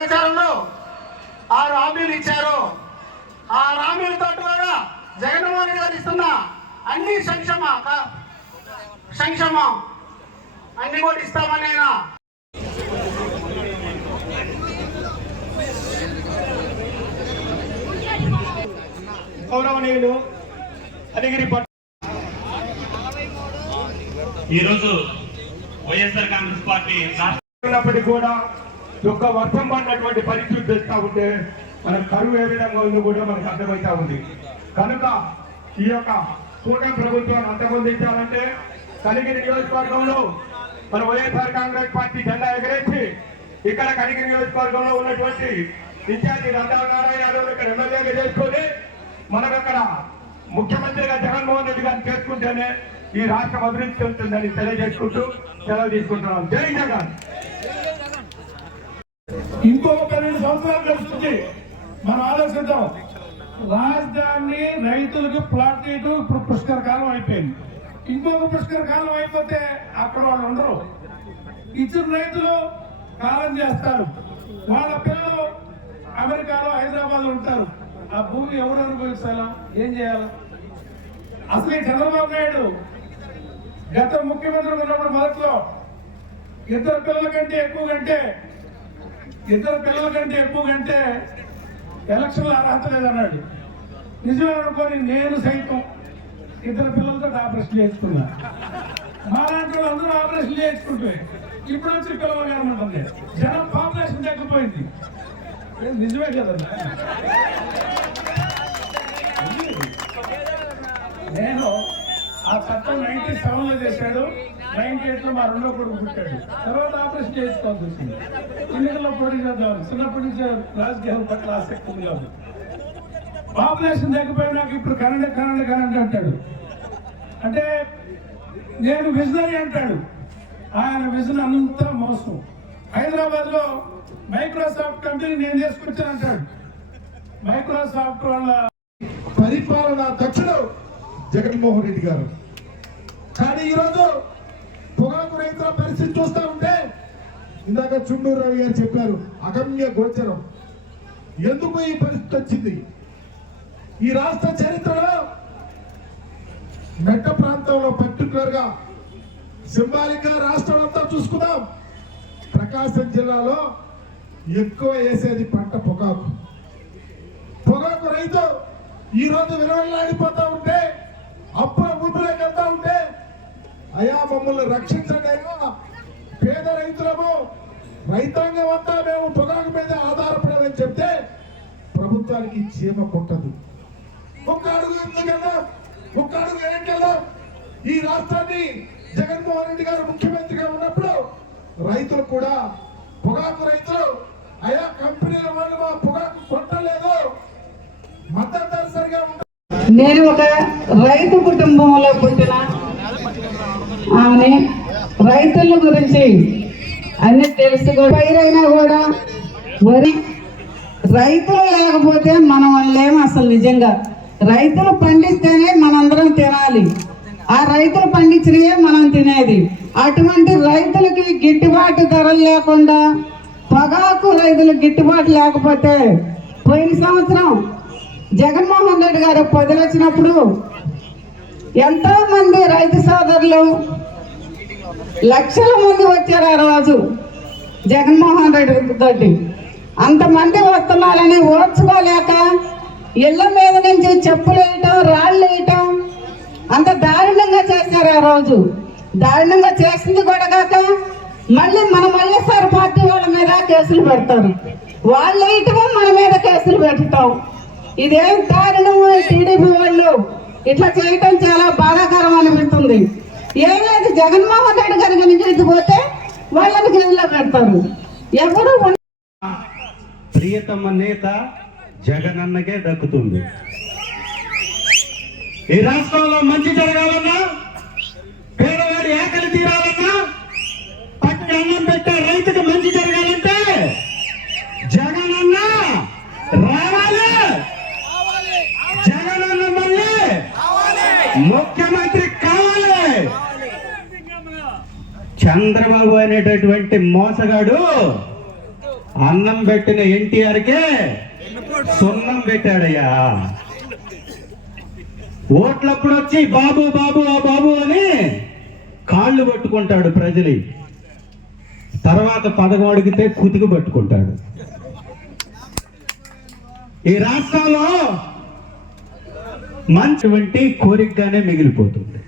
ప్రచారంలో 6 హామీలు ఇచ్చారు. ఆ హామీలతో కూడా జగన్మోహన్ రెడ్డి గారు ఇస్తున్న అన్ని సంక్షేమం అన్ని కూడా ఇస్తామని ఆయన గౌరవనీయులు అలిగిరి ఈరోజు వైఎస్ఆర్ కాంగ్రెస్ పార్టీ ఉన్నప్పటికీ కూడా ఒక్క వర్షం పడినటువంటి పరిస్థితి తెస్తా ఉంటే మన కరువు ఏ విధంగా ఉందో కూడా మనకు అర్థమవుతా ఉంది. కనుక ఈ యొక్క కూటమి ప్రభుత్వం అంతమొందించాలంటే కలిగిరి నియోజకవర్గంలో మన వైఎస్ఆర్ కాంగ్రెస్ పార్టీ జెండా ఎగరేసి ఇక్కడ కలిగిరి నియోజకవర్గంలో ఉన్నటువంటి ఇన్ఛార్జి నారాయణ యాదవ్ ఇక్కడ ఎమ్మెల్యేగా చేసుకొని మనకు అక్కడ ముఖ్యమంత్రిగా జగన్మోహన్ రెడ్డి గారిని చేసుకుంటేనే ఈ రాష్ట్రం అభివృద్ధి చెందుతుందని తెలియజేసుకుంటూ సెలవు తీసుకుంటున్నాం. జై జగన్. ఇంకొక 12 సంవత్సరాలు గడుస్తుంది. మనం ఆలోచిద్దాం. రాజధాని రైతులకు ప్లాట్ చేయడం ఇప్పుడు పుష్కర కాలం అయిపోయింది. ఇంకొక పుష్కర కాలం అయిపోతే అక్కడ వాళ్ళు ఉండరు. ఇచ్చిన రైతులు కాలం చేస్తారు. వాళ్ళ పిల్లలు అమెరికాలో హైదరాబాద్ లో ఉంటారు. ఆ భూమి ఎవరు అనుభవిస్తారా? ఏం చేయాలి? అసలు ఈ చంద్రబాబు నాయుడు గత ముఖ్యమంత్రి ఉన్నప్పుడు మొదట్లో ఇద్దరు పిల్లల కంటే ఎక్కువ కంటే ఎలక్షన్లు అర్హత లేదన్నాడు. నిజమే అనుకోని నేను సైతం 2 పిల్లలతో ఆపరేషన్ చేసుకున్నా. మా లాంటి వాళ్ళు అందరూ ఆపరేషన్ చేసుకుంటే ఇప్పుడు వచ్చి పిల్లలు కనమంటుంది. జనం పాపులేషన్ తగ్గిపోయింది. నిజమే కదన్నా. నేను ఆ చట్టం 97లో చేశాడు. 98లో మా 2వ కొడుకు పుట్టాడు. తర్వాత ఆపరేషన్ చేసుకోవాల్సి వచ్చింది. ఎన్నికల్లో పోటీ చేద్దాం. చిన్నప్పటి నుంచి రాజకీయాల పట్ల ఆసక్తి ఉంది కాదు. పాపులేషన్ తగ్గిపోయినాక ఇప్పుడు కరెంట్ అంటాడు. అంటే నేను విజనరీ అంటాడు. ఆయన విజన్ అంతా మోసం. హైదరాబాద్ లో మైక్రోసాఫ్ట్ కంపెనీ నేను తీసుకొచ్చానంటాడు. మైక్రోసాఫ్ట్ వాళ్ళ పరిపాలనా దక్షుడు జగన్మోహన్ రెడ్డి గారు. కానీ ఈరోజు పొగాకు రైతుల పరిస్థితి చూస్తూ ఉంటే ఇందాక చుండూరు రవి గారు చెప్పారు, అగమ్య గోచరం. ఎందుకు ఈ పరిస్థితి వచ్చింది? ఈ రాష్ట్ర చరిత్రలో మెట్ట ప్రాంతంలో పర్టికులర్ గా సింబాలిక్ గా రాష్ట్రం అంతా చూసుకుందాం. ప్రకాశం జిల్లాలో ఎక్కువ వేసేది పంట పొగాకు. పొగాకు రైతు ఈ రోజు విలువలాడిపోతా ఉంటే, అప్పుల ఊపిలోకి వెళ్తా ఉంటే, అయా మమ్మల్ని రక్షించండి అయ్యా, పేద రైతులము, రైతాంగం అంతా మేము పొగాకు మీద ఆధారపడమని చెప్తే ప్రభుత్వానికి చీమ పుట్టదు. ఒక్క అడుగు ఎందుకెళ్దాం, ఒక్క అడుగు వెనక్కెళ్దాం. ఈ రాష్ట్రాన్ని జగన్మోహన్ రెడ్డి గారు ముఖ్యమంత్రిగా ఉన్నప్పుడు రైతులు కూడా, పొగాకు రైతులు, అయా కంపెనీల వాళ్ళు మా పొగాకు కొట్టలేదు, మద్దతు ధర సరిగా ఉంటుంది. నేను ఒక రైతు కుటుంబంలో పుట్టిన ఆమె. రైతుల గురించి అన్ని తెలుసు. పైరైనా కూడా వరి రైతులు లేకపోతే మనం వాళ్ళేమో అసలు నిజంగా రైతులు పండిస్తేనే మనందరం తినాలి. ఆ రైతులు పండించినవే మనం తినేది. అటువంటి రైతులకి గిట్టుబాటు ధరలు లేకుండా, పొగాకు రైతులకు గిట్టుబాటు లేకపోతే పోయిన సంవత్సరం జగన్మోహన్ రెడ్డి గారు పొదలు వచ్చినప్పుడు ఎంతో మంది రైతు సోదరులు లక్షల మంది వచ్చారు. ఆ రోజు జగన్మోహన్ రెడ్డి తోటి అంతమంది వస్తున్నారని ఓర్చుకోలేక ఇళ్ల మీద నుంచి చెప్పులు వేయటం, రాళ్ళు వేయటం అంత దారుణంగా చేశారు. ఆ రోజు దారుణంగా చేసింది కూడా కాక మళ్ళీ మన వైఎస్ఆర్ పార్టీ వాళ్ళ మీద కేసులు పెడతారు. వాళ్ళు వేయటము మన మీద కేసులు పెట్టడం, ఇదేం దారుణము. టీడీపీ వాళ్ళు ఇట్లా చేయటం చాలా బాధాకరం అనిపిస్తుంది. ఏం లేదు, జగన్మోహన్ రెడ్డి గారి గురించి పోతే వాళ్ళని జైల్లో పెడతారు. ఎవరు ప్రియతమ నేత జగనన్నకే దక్కుతుంది. ఈ రాష్ట్రంలో మంచి జరగాలన్నా, పేదవాడి ఆకలి తీరాలన్నా, పట్టి అన్నం పెట్టే రైతుకు మంచి జరగాలంటే జగనన్న రావాలి. జగనన్న మళ్ళీ ముఖ్యమంత్రి కావాలి. చంద్రబాబు అనేటటువంటి మోసగాడు అన్నం పెట్టిన ఎన్టీఆర్కే సున్నం పెట్టాడయ్యా. ఓట్లప్పుడు వచ్చి బాబు బాబు ఆ బాబు అని కాళ్ళు పట్టుకుంటాడు ప్రజలు. తర్వాత పథకం అడిగితే కుతుకు పట్టుకుంటాడు. ఈ రాష్ట్రంలో మంచి వంటి కోరికగానే మిగిలిపోతుంది.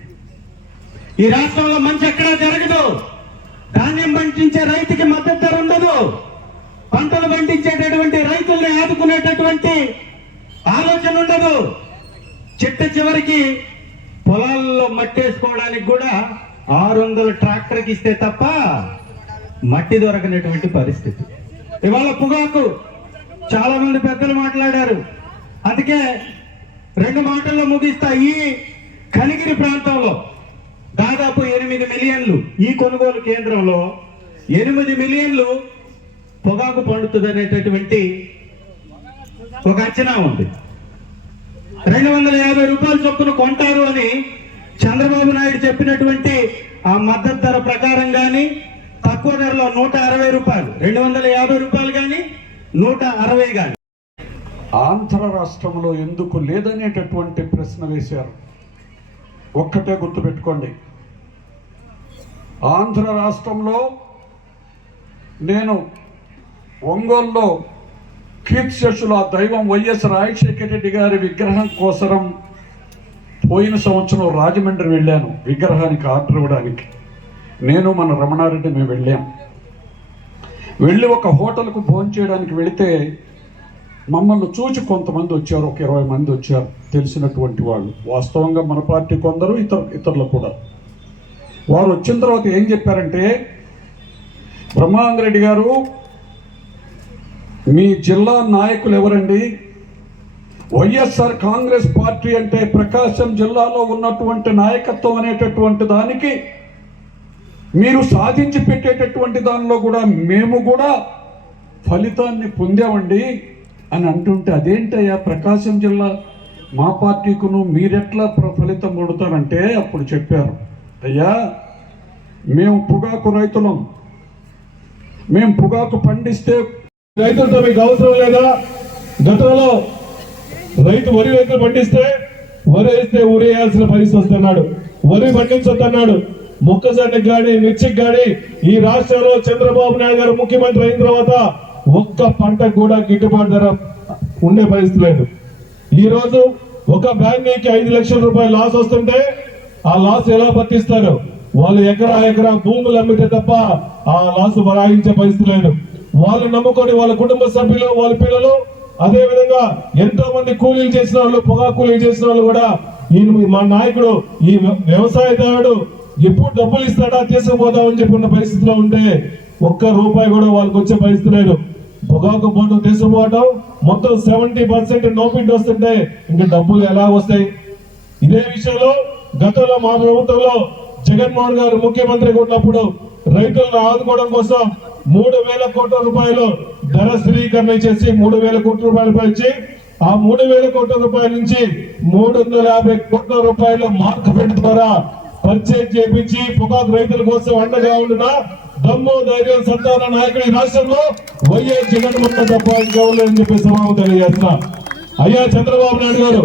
ఈ రాష్ట్రంలో మంచి ఎక్కడా జరగదు. ధాన్యం పండించే రైతుకి మద్దతు ధర ఉండదు. పంటలు పండించేటటువంటి రైతుల్ని ఆదుకునేటటువంటి ఆలోచన ఉండదు. చివరికి పొలాల్లో మట్టేసుకోవడానికి కూడా 600 ట్రాక్టర్కి ఇస్తే తప్ప మట్టి దొరకనటువంటి పరిస్థితి. ఇవాళ పొగాకు చాలా మంది పెద్దలు మాట్లాడారు. అందుకే 2 మాటల్లో ముగిస్తా. ఈ కనిగిరి ప్రాంతంలో దాదాపు 8 మిలియన్లు, ఈ కొనుగోలు కేంద్రంలో 8 మిలియన్లు పొగాకు పండుతుంది అనేటటువంటి ఒక అంచనా ఉంది. 250 రూపాయల చొప్పున కొంటారు అని చంద్రబాబు నాయుడు చెప్పినటువంటి ఆ మద్దతు ధర ప్రకారం కానీ తక్కువ ధరలో 160 రూపాయలు, 250 రూపాయలు కానీ 160 కానీ. ఆంధ్ర రాష్ట్రంలో ఎందుకు లేదనేటటువంటి ప్రశ్న వేశారు. ఒక్కటే గుర్తుపెట్టుకోండి, ఆంధ్ర రాష్ట్రంలో నేను ఒంగోలులో కీర్తిశేషుల దైవం వైఎస్ రాజశేఖర రెడ్డి గారి విగ్రహం కోసరం పోయిన సంవత్సరం రాజమండ్రి వెళ్ళాను విగ్రహానికి ఆర్డర్ ఇవ్వడానికి. నేను మన రమణారెడ్డి మేము వెళ్ళాం. వెళ్ళి ఒక హోటల్కు భోజనం చేయడానికి వెళితే మమ్మల్ని చూచి కొంతమంది వచ్చారు, ఒక 20 మంది వచ్చారు తెలిసినటువంటి వాళ్ళు. వాస్తవంగా మన పార్టీ కొందరు, ఇతరులు కూడా. వారు వచ్చిన తర్వాత ఏం చెప్పారంటే, బ్రహ్మానంద రెడ్డి గారు మీ జిల్లా నాయకులు ఎవరండి? వైఎస్ఆర్ కాంగ్రెస్ పార్టీ అంటే ప్రకాశం జిల్లాలో ఉన్నటువంటి నాయకత్వం అనేటటువంటి దానికి మీరు సాధించి పెట్టేటటువంటి దానిలో కూడా మేము కూడా ఫలితాన్ని పొందామండి అని అంటుంటే, అదేంటయ్యా ప్రకాశం జిల్లా మా పార్టీకును మీరెట్లా ఫలితం పొందుతారంటే అప్పుడు చెప్పారు, అయ్యా మేము పొగాకు రైతులం, మేము పొగాకు పండిస్తే రైతులతో మీకు అవసరం లేదా? గతంలో రైతు వరి రైతులు పండిస్తే వరి వేస్తే ఊరేయాల్సిన పరిస్థితి వస్తున్నాడు. వరి పండించొద్దన్నాడు. మొక్కజొన్నకి కానీ మిర్చికి కానీ ఈ రాష్ట్రంలో చంద్రబాబు నాయుడు గారు ముఖ్యమంత్రి అయిన తర్వాత ఒక్క పంటకు కూడా గిట్టుబాటు ధర ఉండే పరిస్థితి లేదు. ఈ రోజు ఒక బ్యాంకుకి 5 లక్షల రూపాయలు లాస్ వస్తుంటే ఆ లాస్ ఎలా పట్టిస్తారు? వాళ్ళు ఎకరా భూములు అమ్మితే తప్ప ఆ లాస్ భరాయించే పరిస్థితి లేదు. వాళ్ళు నమ్ముకొని వాళ్ళ కుటుంబ సభ్యులు, వాళ్ళ పిల్లలు, అదే విధంగా ఎంతో మంది కూలీలు చేసిన వాళ్ళు, పొగాకు కూలీలు చేసిన వాళ్ళు కూడా మా నాయకుడు ఈ వ్యవసాయదారుడు ఎప్పుడు డబ్బులు ఇస్తాడా తీసుకుపోతామని చెప్పుకున్న పరిస్థితిలో ఉంటే ఒక్క రూపాయి కూడా వాళ్ళకి వచ్చే పరిస్థితి లేదు. పొగాకు బోర్డు తీసుకుపోవటం, మొత్తం 70% నోపిట్ వస్తుంటే ఇంకా డబ్బులు ఎలా వస్తాయి? ఇదే విషయంలో గతంలో మా ప్రభుత్వంలో జగన్మోహన్ గారు ముఖ్యమంత్రిగా ఉన్నప్పుడు రైతులను ఆదుకోవడం కోసం 3,000 కోట్ల రూపాయలు ధర స్థిరీకరణ చేసి 3,000 కోట్ల రూపాయలు ఇచ్చి ఆ 3,000 కోట్ల రూపాయల నుంచి 350 కోట్ల రూపాయలు మార్కెట్ ద్వారా పర్చేజ్ చేయించి పొగాకు రైతుల కోసం అండగా ఉండిన దమ్ము ధైర్యం సంతాన నాయకుడు ఈ రాష్ట్రంలో వైఎస్ జగన్మోహన్ తప్ప ఇంకెవరు చెప్పి సభకు తెలియజేస్తున్నా. అయ్యా చంద్రబాబు నాయుడు గారు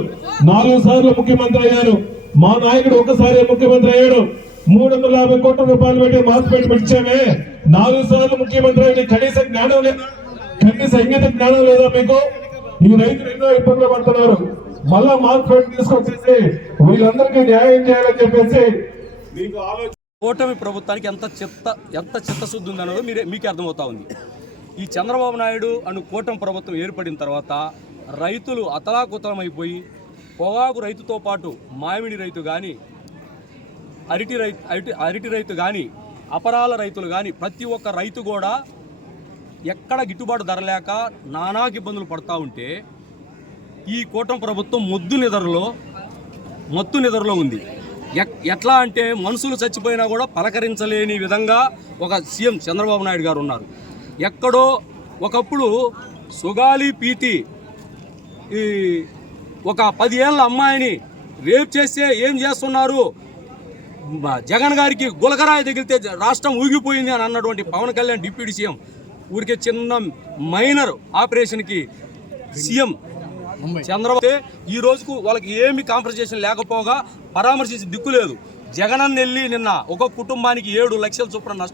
4 సార్లు ముఖ్యమంత్రి అయ్యారు. మా నాయకుడు ఒకసారి ముఖ్యమంత్రి అయ్యాడు. 350 కోట్ల రూపాయలు పెట్టి మార్కెట్ పెట్టామే. 4 సార్లు ముఖ్యమంత్రి అయితే కనీస జ్ఞానం లేదా? కనీస ఇంగిత జ్ఞానం లేదా మీకు? ఈ రైతులు ఎన్నో ఇబ్బందులు పడుతున్నారు. మళ్ళా మార్కెట్ తీసుకొచ్చేసి వీళ్ళందరికీ న్యాయం చేయాలని చెప్పేసి మీకు ఆలోచన. కూటమి ప్రభుత్వానికి ఎంత చిత్తశుద్ధి ఉందన్నదో మీకే అర్థమవుతా ఉంది. ఈ చంద్రబాబు నాయుడు అను కూటమి ప్రభుత్వం ఏర్పడిన తర్వాత రైతులు అతలాకుతలమైపోయి పొగాకు రైతుతో పాటు మామిడి రైతు కానీ, అరటి రైతు కానీ, అపరాల రైతులు కానీ ప్రతి ఒక్క రైతు కూడా ఎక్కడ గిట్టుబాటు ధర లేక నానాకి ఇబ్బందులు పడుతూ ఉంటే ఈ కూటమి ప్రభుత్వం మత్తు నిద్రలో ఉంది. ఎట్లా అంటే మనుషులు చచ్చిపోయినా కూడా పలకరించలేని విధంగా ఒక సీఎం చంద్రబాబు నాయుడు గారు ఉన్నారు. ఎక్కడో ఒకప్పుడు సుగాలి పీతి ఈ ఒక 10 ఏళ్ళ అమ్మాయిని రేప్ చేస్తే ఏం చేస్తున్నారు, జగన్ గారికి గులకరాయి తగిలితే రాష్ట్రం ఊగిపోయింది అని అన్నటువంటి పవన్ కళ్యాణ్ డిప్యూటీ సీఎం ఊరికే చిన్న మైనర్ ఆపరేషన్కి సీఎం చంద్రబాబు ఈ రోజుకు వాళ్ళకి ఏమి కాంపన్సేషన్ లేకపోగా పరామర్శించి దిక్కు లేదు. జగనన్న వెళ్ళి నిన్న ఒక కుటుంబానికి 7 లక్షల చొప్పున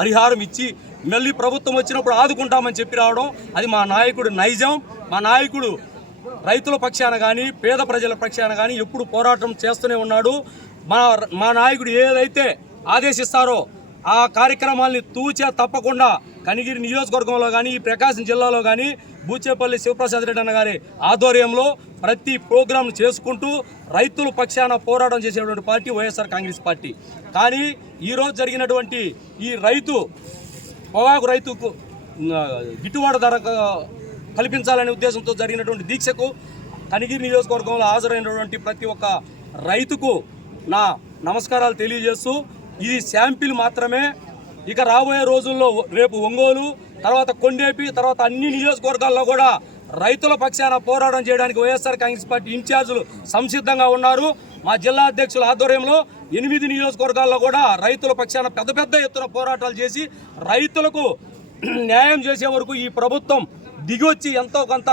పరిహారం ఇచ్చి మళ్ళీ ప్రభుత్వం వచ్చినప్పుడు ఆదుకుంటామని చెప్పి రావడం అది మా నాయకుడు నైజం. మా నాయకుడు రైతుల పక్షాన కానీ పేద ప్రజల పక్షాన కానీ ఎప్పుడు పోరాటం చేస్తూనే ఉన్నాడు. మా నాయకుడు ఏదైతే ఆదేశిస్తారో ఆ కార్యక్రమాల్ని తూచా తప్పకుండా కనిగిరి నియోజకవర్గంలో కానీ ఈ ప్రకాశం జిల్లాలో కానీ బూచేపల్లి శివప్రసాద్ రెడ్డి అన్న గారి ఆధ్వర్యంలో ప్రతి ప్రోగ్రాం చేసుకుంటూ రైతుల పక్షాన పోరాటం చేసేటువంటి పార్టీ వైఎస్ఆర్ కాంగ్రెస్ పార్టీ. కానీ ఈరోజు జరిగినటువంటి ఈ పొగాకు రైతుకు గిట్టుబాటు ధర కల్పించాలనే ఉద్దేశంతో జరిగినటువంటి దీక్షకు కనిగిరి నియోజకవర్గంలో హాజరైనటువంటి ప్రతి ఒక్క రైతుకు నా నమస్కారాలు తెలియజేస్తూ ఇది శాంపిల్ మాత్రమే. ఇక రాబోయే రోజుల్లో రేపు ఒంగోలు, తర్వాత కొండేపి, తర్వాత అన్ని నియోజకవర్గాల్లో కూడా రైతుల పక్షాన పోరాటం చేయడానికి వైఎస్ఆర్ కాంగ్రెస్ పార్టీ ఇన్ఛార్జీలు సంసిద్ధంగా ఉన్నారు. మా జిల్లా అధ్యక్షుల ఆధ్వర్యంలో 8 నియోజకవర్గాల్లో కూడా రైతుల పక్షాన పెద్ద ఎత్తున పోరాటాలు చేసి రైతులకు న్యాయం చేసే వరకు ఈ ప్రభుత్వం దిగొచ్చి ఎంతో కొంత